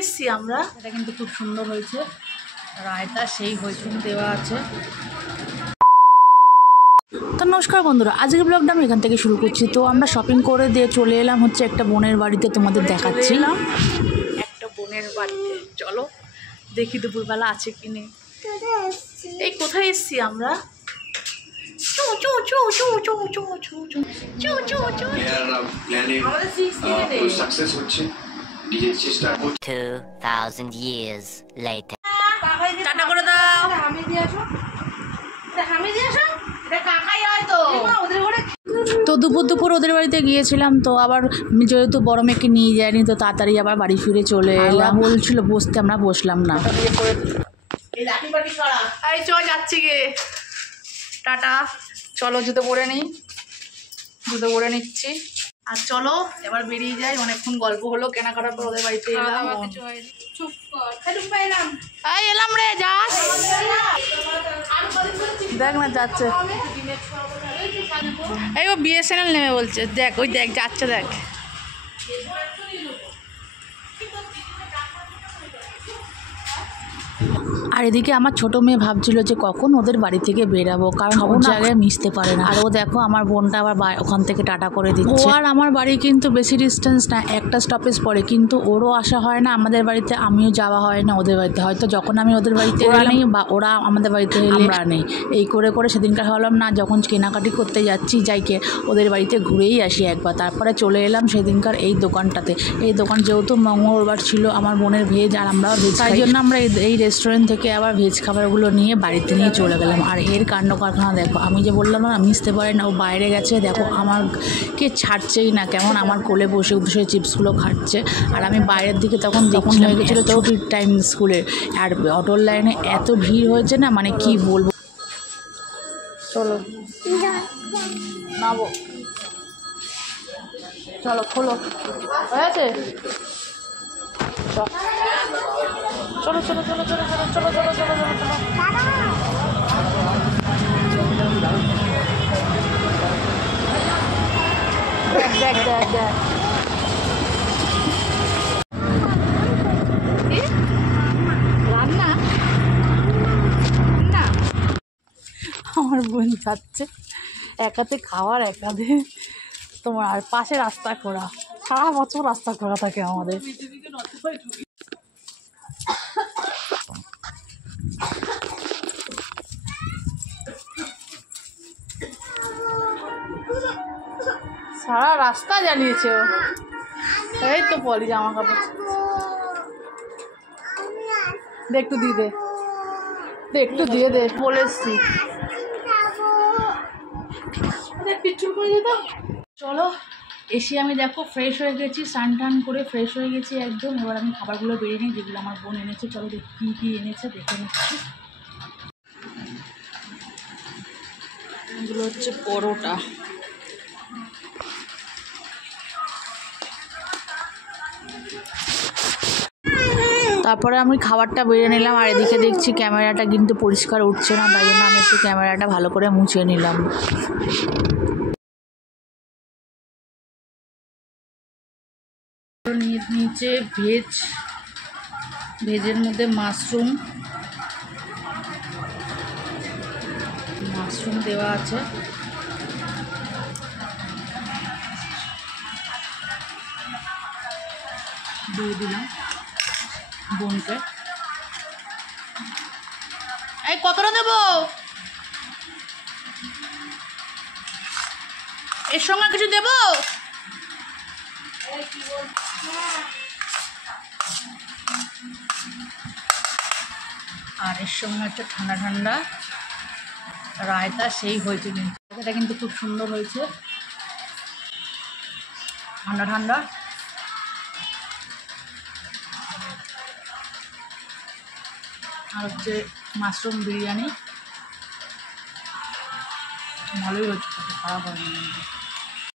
এসছি আমরা? এটা কিন্তু খুব সুন্দর হয়েছে, রায়তা সেই হয়েছে দেওয়া আছে। তো নমস্কার বন্ধুরা, আজকের ব্লগটা আমি এখান থেকে শুরু করছি। তো আমরা শপিং করে দিয়ে চলে এলাম হচ্ছে একটা বোনের বাড়িতে, তোমাদের দেখাচ্ছিলাম একটা বোনের বাড়িতে। চলো দেখি দুপুরবেলা আছে কি নেই। এই কোথায় এসছি আমরা? 2000 years later. টাটা করে দাও। তো দুপুর ওদের বাড়িতে গিয়েছিলাম। তো আবার যেহেতু বড় মেয়েকে নিয়ে যায়নি, তো তাড়াতাড়ি আবার বাড়ি ফিরে চলে এলাম। বলছিল বসতে, আমরা বসলাম না। এই চল যাচ্ছি গে, টাটা। চলো জুতো পরে নিই, জুতো পরে নিচ্ছি। আর চলো এবার বেরিয়ে যাই, অনেকক্ষণ গল্প হলো, কেনাকাটার পর ওদের বাড়িতে এলাম। এলাম রে, যাস দেখ না যাচ্ছে। এই ও বিএসএনএল নেমে বলছে, দেখ ওই দেখ যাচ্ছে, দেখ। আর এদিকে আমার ছোট মেয়ে ভাবছিল যে কখন ওদের বাড়ি থেকে বেরাবো, কারণ সব জায়গায় মিশতে পারে না। আর ও দেখো আমার বোনটা আবার ওখান থেকে টাটা করে দিচ্ছে। ও আর আমার বাড়ি কিন্তু বেশি ডিস্টেন্স না, একটা স্টপেজ পরে, কিন্তু ওরও আসা হয় না আমাদের বাড়িতে, আমিও যাওয়া হয় না ওদের বাড়িতে। হয়তো যখন আমি ওদের বাড়িতে নেই বা ওরা আমাদের বাড়িতে আমরা নেই, এই করে করে সেদিনকার হলাম না, যখন কেনাকাটি করতে যাচ্ছি যাইকে ওদের বাড়িতে ঘুরেই আসি একবার। তারপরে চলে এলাম সেদিনকার এই দোকানটাতে। এই দোকান যেহেতু মঙ্গলবার ছিল আমার বোনের ভেজ আর আমরাও ভেজ, তাই জন্য আমরা এই রেস্টুরেন্ট থেকে আবার ভেজ খাবারগুলো নিয়ে বাড়িতে নিয়ে চলে গেলাম। আর এর কাণ্ড কারখানা দেখো, আমি যে বললাম না মিশতে পারে না, ও বাইরে গেছে, দেখো আমাকে ছাড়ছেই না, কেমন আমার কোলে বসে বসে চিপসগুলো খাচ্ছে। আর আমি বাইরের দিকে তখন হয়ে গেছিলো ছুটির টাইম স্কুলের, আর অটোর লাইনে এত ভিড় হয়েছে না, মানে কি বলবো। চলো নামো, চলো খোলো, হয়েছে। চলো চলো চলো চলো চলো চলো চলো চলো চলো চলো। দেখ দেখ দেখ রান্না না, আমার বোন যাচ্ছে একাতে খাওয়ার, একাতে তোমার। আর পাশে রাস্তা খোঁড়া, সারা বছর রাস্তা খোঁড়া থাকে আমাদের। সারা রাস্তা জ্বালিয়েছে ও। এই তো পলি জামা কাপড় দে, একটু দিয়ে দে, একটু দিয়ে দে বলেছি। চলো এসে আমি দেখো ফ্রেশ হয়ে গেছি, স্নান টান করে ফ্রেশ হয়ে গেছি একদম। এবার আমি খাবারগুলো বেরিয়ে নিই যেগুলো আমার বোন এনেছে। চলো দেখি কী কী এনেছে, দেখে নিচ্ছি। এগুলো হচ্ছে পরোটা, তারপরে আমি খাবারটা বেরিয়ে নিলাম। আর এদিকে দেখছি ক্যামেরাটা কিন্তু পরিষ্কার উঠছে না, তাই জন্য আমি একটু ক্যামেরাটা ভালো করে মুছে নিলাম। নিচে ভেজের মধ্যে মাশরুম দেওয়া আছে। দিয়ে দিলাম বোনকে। এই কতটা দেবো? এর সঙ্গে কিছু দেবো? আর এর সঙ্গে হচ্ছে ঠান্ডা ঠান্ডা রায়তা সেই হয়েছে, কিন্তু এটা কিন্তু খুব সুন্দর হয়েছে, ঠান্ডা ঠান্ডা। আর হচ্ছে মাশরুম বিরিয়ানি, ভালোই হচ্ছে, খারাপ হয়নি।